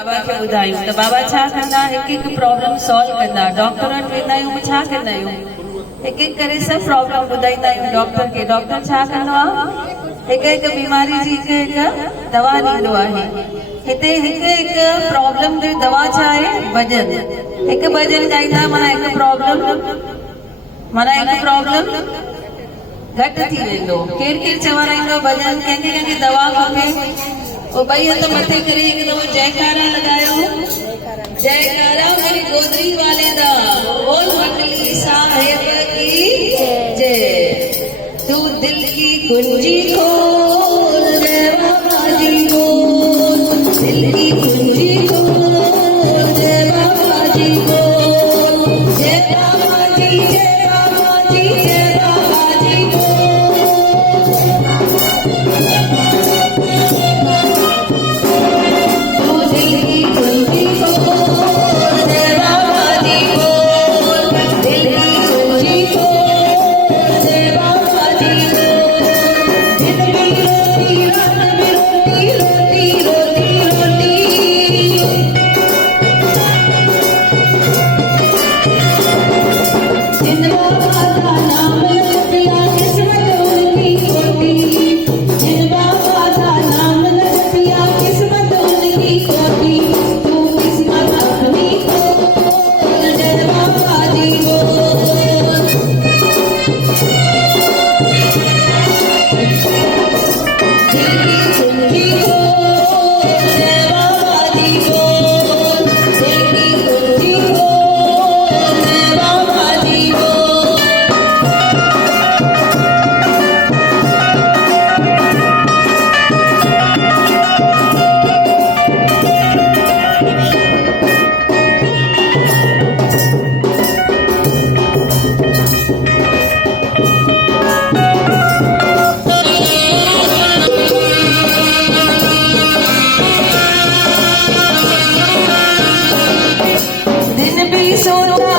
बाबा खे ॿुधायूं त बाबा छा कंदा, हिकु हिकु प्रॉब्लम सॉल्व कंदा। डॉक्टर वटि वेंदा आहियूं, छा कंदा आहियूं, हिकु हिकु करे सभु प्रॉब्लम ॿुधाईंदा आहियूं डॉक्टर खे। डॉक्टर छा कंदो आहे, हिकु हिकु बीमारी जी हिकु हिकु दवा ॾींदो आहे। हिते हिकु हिकु प्रॉब्लम जी दवा छा आहे, भॼन। हिकु भॼन ॻाईंदा माना हिकु प्रॉब्लम घटि थी वेंदो। केरु केरु चवंदा ईंदो भॼन, कंहिंखे कंहिंखे दवा खपे, वो ॿई हथ मथे करे हिकु दफ़ो जयकारा लॻायो। जयकारा मेरी गोदरी वाले दा, बोल मकली साहिब की जय। तू दिल की कुंजी खोल, जय बाबा जी बोल। दिल की कुंजी खोल, जय बाबा जी बोल। जय बाबा जी, जय बाबा जी, जय बाबा जी बोल। दिन भी सोचा